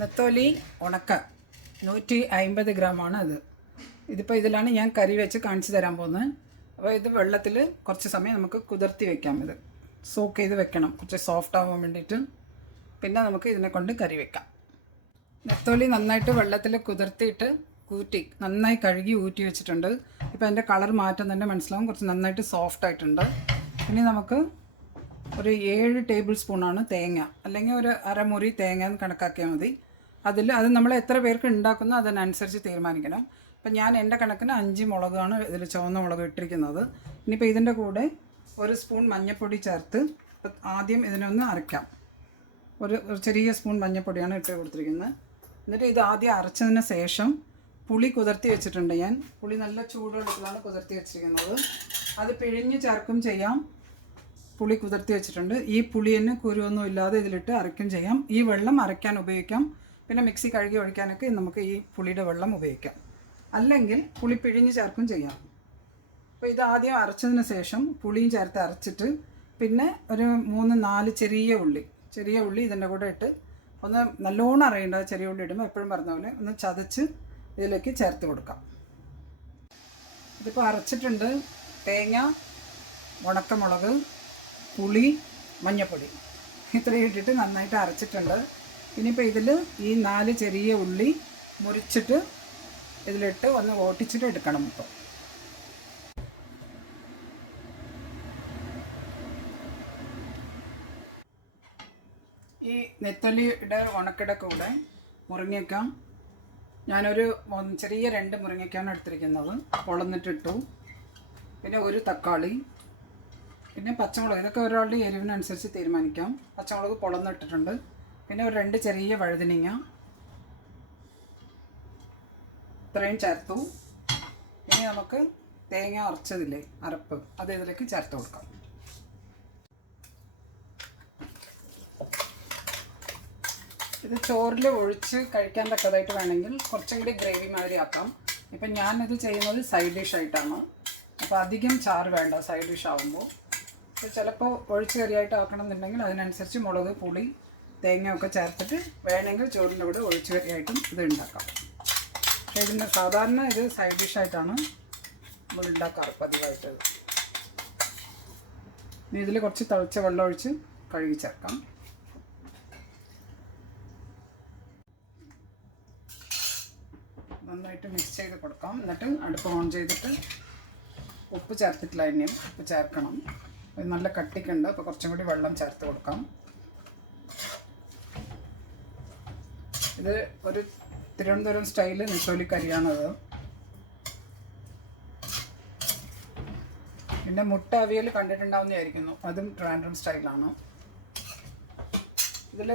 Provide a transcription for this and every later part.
നെത്തോലി ഉണക്ക 150 ഗ്രാമാണ് അത്. ഇതിലാണ് ഞാൻ കറി വെച്ച് കാണിച്ചു തരാൻ പോകുന്നത്. അപ്പോൾ ഇത് വെള്ളത്തിൽ കുറച്ച് സമയം നമുക്ക് കുതിർത്തി വെക്കാം. ഇത് സോക്ക് ചെയ്ത് വെക്കണം, കുറച്ച് സോഫ്റ്റ് ആവാൻ വേണ്ടിയിട്ട്. പിന്നെ നമുക്ക് ഇതിനെ കൊണ്ട് കറി വെക്കാം. നെത്തോലി നന്നായിട്ട് വെള്ളത്തിൽ കുതിർത്തിയിട്ട് നന്നായി കഴുകി ഊറ്റി വെച്ചിട്ടുണ്ട്. ഇപ്പോൾ അതിൻ്റെ കളർ മാറ്റം തന്നെ മനസ്സിലാവും, കുറച്ച് നന്നായിട്ട് സോഫ്റ്റ് ആയിട്ടുണ്ട്. ഇനി നമുക്ക് ഒരു 7 ടേബിൾ സ്പൂണാണ് തേങ്ങ, അല്ലെങ്കിൽ ഒരു അരമുറി തേങ്ങ എന്ന് കണക്കാക്കിയാൽ മതി. അത് നമ്മൾ എത്ര പേർക്ക് ഉണ്ടാക്കുന്നോ അതിനനുസരിച്ച് തീരുമാനിക്കണം. അപ്പം ഞാൻ എൻ്റെ കണക്കിന് 5 മുളകാണ് ഇതിൽ ചുവന്ന മുളക് ഇട്ടിരിക്കുന്നത്. ഇനിയിപ്പോൾ ഇതിൻ്റെ കൂടെ 1 സ്പൂൺ മഞ്ഞൾപ്പൊടി ചേർത്ത് ആദ്യം ഇതിനൊന്ന് അരയ്ക്കാം. ഒരു ചെറിയ സ്പൂൺ മഞ്ഞൾപ്പൊടിയാണ് ഇട്ട് കൊടുത്തിരിക്കുന്നത്. എന്നിട്ട് ഇത് ആദ്യം അരച്ചതിന് ശേഷം പുളി കുതിർത്തി വെച്ചിട്ടുണ്ട്. ഞാൻ പുളി നല്ല ചൂടുവെള്ളത്തിലാണ് കുതിർത്തി വെച്ചിരിക്കുന്നത്. അത് പിഴിഞ്ഞ് ചേർക്കും ചെയ്യാം. പുളി കുതിർത്തി വെച്ചിട്ടുണ്ട്. ഈ പുളിയെന്ന് കുരുവൊന്നും ഇല്ലാതെ ഇതിലിട്ട് അരയ്ക്കും ചെയ്യാം. ഈ വെള്ളം അരയ്ക്കാൻ ഉപയോഗിക്കാം. പിന്നെ മിക്സി കഴുകി ഒഴിക്കാനൊക്കെ നമുക്ക് ഈ പുളിയുടെ വെള്ളം ഉപയോഗിക്കാം. അല്ലെങ്കിൽ പുളി പിഴിഞ്ഞ് ചേർക്കും ചെയ്യാം. അപ്പോൾ ഇത് ആദ്യം അരച്ചതിന് ശേഷം പുളിയും ചേർത്ത് അരച്ചിട്ട് പിന്നെ ഒരു 3-4 ചെറിയ ഉള്ളി ഇതിൻ്റെ കൂടെ ഇട്ട് ഒന്ന് നല്ലോണം അറിയേണ്ടത്. ചെറിയ ഉള്ളി ഇടുമ്പോൾ എപ്പോഴും പറഞ്ഞ പോലെ ഒന്ന് ചതച്ച് ഇതിലേക്ക് ചേർത്ത് കൊടുക്കാം. ഇതിപ്പോൾ അരച്ചിട്ടുണ്ട്. തേങ്ങ, ഉണക്കമുളക്, പുളി, മഞ്ഞൾപ്പൊടി ഇത്രയും ഇട്ടിട്ട് നന്നായിട്ട് അരച്ചിട്ടുണ്ട്. ഇനിയിപ്പോൾ ഇതിൽ ഈ 4 ചെറിയ ഉള്ളി മുറിച്ചിട്ട് ഇതിലിട്ട് ഒന്ന് ഓട്ടിച്ചിട്ട് എടുക്കണം. ഇപ്പോൾ ഈ നെത്തോലിയുടെ ഉണക്കയുടെ കൂടെ മുരിങ്ങയ്ക്ക ഞാനൊരു ചെറിയ 2 മുരിങ്ങയ്ക്കാണ് എടുത്തിരിക്കുന്നത്. പൊളന്നിട്ടിട്ടു. പിന്നെ ഒരു തക്കാളി, പിന്നെ പച്ചമുളക്. ഇതൊക്കെ ഒരാളുടെ എരിവിനനുസരിച്ച് തീരുമാനിക്കാം. പച്ചമുളക് പൊളന്നിട്ടിട്ടുണ്ട്. പിന്നെ ഒരു 2 ചെറിയ വഴുതനങ്ങ ഇത്രയും ചേർത്തു. ഇനി നമുക്ക് തേങ്ങ അരച്ചതില്ലേ, അരപ്പ്, അത് ഇതിലേക്ക് ചേർത്ത് കൊടുക്കാം. ഇത് ചോറിൽ ഒഴിച്ച് കഴിക്കാൻ തക്കതായിട്ട് വേണമെങ്കിൽ കുറച്ചും കൂടി ഗ്രേവി മാതിരി ആക്കാം. ഇപ്പം ഞാനിത് ചെയ്യുന്നത് സൈഡ് ഡിഷായിട്ടാണ്. അപ്പോൾ അധികം ചാറ് വേണ്ട സൈഡ് ഡിഷ് ആകുമ്പോൾ. ചിലപ്പോൾ ഒഴിച്ച് കറിയായിട്ട് ആക്കണം എന്നുണ്ടെങ്കിൽ അതിനനുസരിച്ച് മുളക്, പുളി, തേങ്ങയൊക്കെ ചേർത്തിട്ട് വേണമെങ്കിൽ ചോറിൻ്റെ കൂടെ ഒഴിച്ച് കറിയായിട്ടും ഇത് ഉണ്ടാക്കാം. പക്ഷേ ഇതിൻ്റെ സാധാരണ ഇത് സൈഡ് ഡിഷായിട്ടാണ് നമ്മൾ ഉണ്ടാക്കാറ് പതിവായിട്ട്. ഇനി ഇതിൽ കുറച്ച് തിളച്ച വെള്ളം ഒഴിച്ച് കഴുകി ചേർക്കാം. നന്നായിട്ട് മിക്സ് ചെയ്ത് കൊടുക്കാം. എന്നിട്ട് അടുപ്പ് ഓൺ ചെയ്തിട്ട് ഉപ്പ് ചേർത്തിട്ടില്ല, ഇനിയും ഉപ്പ് ചേർക്കണം. ഇത് നല്ല കട്ടിക്കുണ്ട്. അപ്പോൾ കുറച്ചും കൂടി വെള്ളം ചേർത്ത് കൊടുക്കാം. ഇത് ഒരു തിരുവനന്തപുരം സ്റ്റൈല് നെത്തോലി കറിയാണത്. പിന്നെ മുട്ട അവിയൽ കണ്ടിട്ടുണ്ടാവുന്നതായിരിക്കുന്നു, അതും ട്രിവാൻഡ്രം സ്റ്റൈലാണ്. ഇതിൽ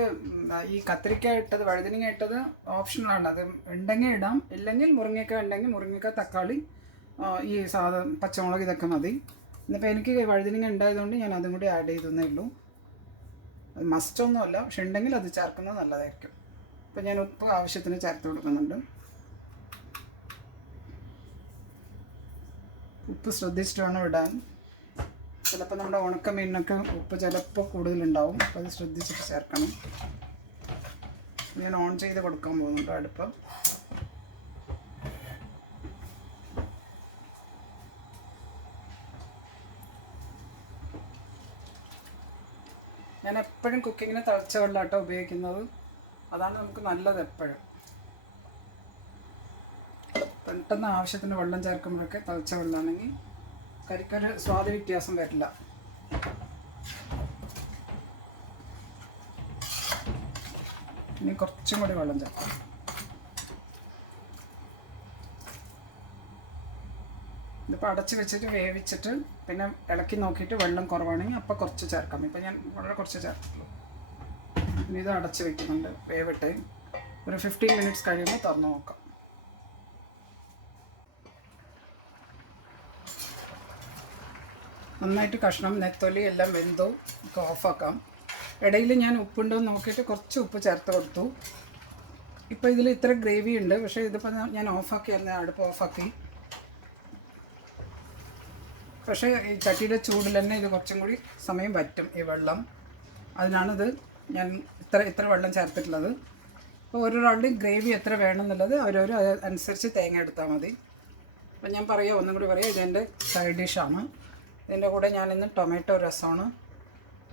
ഈ കത്തിരിക്ക ഇട്ടത്, വഴുതനങ്ങ ഇട്ടത് ഓപ്ഷണലാണ്. അത് ഉണ്ടെങ്കിൽ ഇടാം, ഇല്ലെങ്കിൽ മുരിങ്ങയ്ക്ക ഉണ്ടെങ്കിൽ മുരിങ്ങയ്ക്ക, തക്കാളി, ഈ പച്ചമുളക് ഇതൊക്കെ മതി. ഇന്നിപ്പോൾ എനിക്ക് വഴുതനങ്ങ ഉണ്ടായതുകൊണ്ട് ഞാൻ അതും കൂടി ആഡ് ചെയ്തേ ഉള്ളൂ. അത് മസ്റ്റൊന്നുമല്ല, പക്ഷെ ഉണ്ടെങ്കിൽ അത് ചേർക്കുന്നത് നല്ലതായിരിക്കും. അപ്പോൾ ഞാൻ ഉപ്പ് ആവശ്യത്തിന് ചേർത്ത് കൊടുക്കുന്നുണ്ട്. ഉപ്പ് ശ്രദ്ധിച്ചിട്ട് വേണം ഇടാൻ. ചിലപ്പോൾ നമ്മുടെ ഉണക്ക മീനിനൊക്കെ ഉപ്പ് ചിലപ്പോൾ കൂടുതലുണ്ടാവും. അപ്പോൾ അത് ശ്രദ്ധിച്ചിട്ട് ചേർക്കണം. ഞാൻ ഓൺ ചെയ്ത് കൊടുക്കാൻ പോകുന്നുണ്ട് അടുപ്പ്. ഞാൻ എപ്പോഴും കുക്കിങ്ങിന് തിളച്ച വെള്ളമാട്ടോ ഉപയോഗിക്കുന്നത്. അതാണ് നമുക്ക് നല്ലത്. എപ്പോഴും പെട്ടെന്ന് ആവശ്യത്തിന് വെള്ളം ചേർക്കുമ്പോഴൊക്കെ തിളച്ച വെള്ളമാണെങ്കിൽ കറിക്കൊരു സ്വാദ് വ്യത്യാസം വരില്ല. ഇനി കുറച്ചും കൂടി വെള്ളം ചേർക്കാം. ഇതിപ്പോൾ അടച്ച് വെച്ചിട്ട് വേവിച്ചിട്ട് പിന്നെ ഇളക്കി നോക്കിയിട്ട് വെള്ളം കുറവാണെങ്കിൽ അപ്പോൾ കുറച്ച് ചേർക്കാം. ഇപ്പം ഞാൻ വളരെ കുറച്ച് ചേർത്തുള്ളൂ. ഇനി ഇത് അടച്ച് വെക്കുന്നുണ്ട് വേവിട്ട്. ഒരു 15 മിനിറ്റ്സ് കഴിയുമ്പോൾ തുറന്ന് നോക്കാം. നന്നായിട്ട് കഷ്ണം നെത്തോലി എല്ലാം വെന്തോ ഒക്കെ ഓഫാക്കാം. ഇടയിൽ ഞാൻ ഉപ്പുണ്ടോ എന്ന് നോക്കിയിട്ട് കുറച്ച് ഉപ്പ് ചേർത്ത് കൊടുത്തു. ഇപ്പോൾ ഇതിൽ ഇത്ര ഗ്രേവി ഉണ്ട്, പക്ഷേ ഇതിപ്പോൾ ഞാൻ ഓഫാക്കിയായിരുന്നു, അടുപ്പ് ഓഫാക്കി. പക്ഷേ ഈ ചട്ടിയുടെ ചൂടിൽ തന്നെ ഇത് കുറച്ചും കൂടി സമയം പറ്റും ഈ വെള്ളം. അതിനാണിത് ഞാൻ ഇത്ര വെള്ളം ചേർത്തിട്ടുള്ളത്. അപ്പോൾ ഓരോരാളുടെയും ഗ്രേവി എത്ര വേണമെന്നുള്ളത് അവരവർ അനുസരിച്ച് തേങ്ങ എടുത്താൽ മതി. അപ്പോൾ ഞാൻ പറയാം, ഒന്നും കൂടി പറയാം, ഇതെൻ്റെ സൈഡ് ഡിഷാണ്. ഇതിൻ്റെ കൂടെ ഞാനിന്ന് ടൊമാറ്റോ രസമാണ്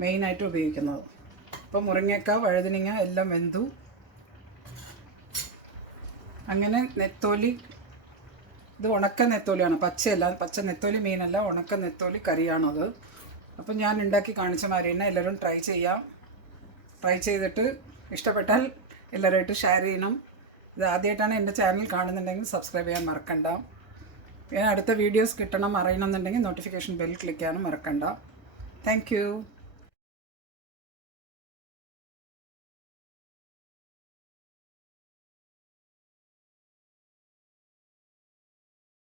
മെയിനായിട്ട് ഉപയോഗിക്കുന്നത്. അപ്പോൾ മുരിങ്ങയ്ക്ക, വഴുതനങ്ങ എല്ലാം വെന്തു. അങ്ങനെ നെത്തോലി, ഇത് ഉണക്ക നെത്തോലിയാണ്, പച്ചയല്ല, പച്ച നെത്തോലി മീനല്ല, ഉണക്ക നെത്തോലി കറിയാണത്. അപ്പോൾ ഞാൻ ഉണ്ടാക്കി കാണിച്ച മാതിരി തന്നെ എല്ലാവരും ട്രൈ ചെയ്യാം. ട്രൈ ചെയ്തിട്ട് ഇഷ്ടപ്പെട്ടാൽ എല്ലാവരുമായിട്ട് ഷെയർ ചെയ്യണം. ഇത് ആദ്യമായിട്ടാണ് എൻ്റെ ചാനൽ കാണുന്നുണ്ടെങ്കിൽ സബ്സ്ക്രൈബ് ചെയ്യാൻ മറക്കണ്ട. പിന്നെ അടുത്ത വീഡിയോസ് കിട്ടണം അറിയണമെന്നുണ്ടെങ്കിൽ നോട്ടിഫിക്കേഷൻ ബെൽ ക്ലിക്ക് ചെയ്യാനും മറക്കണ്ട. Thank you.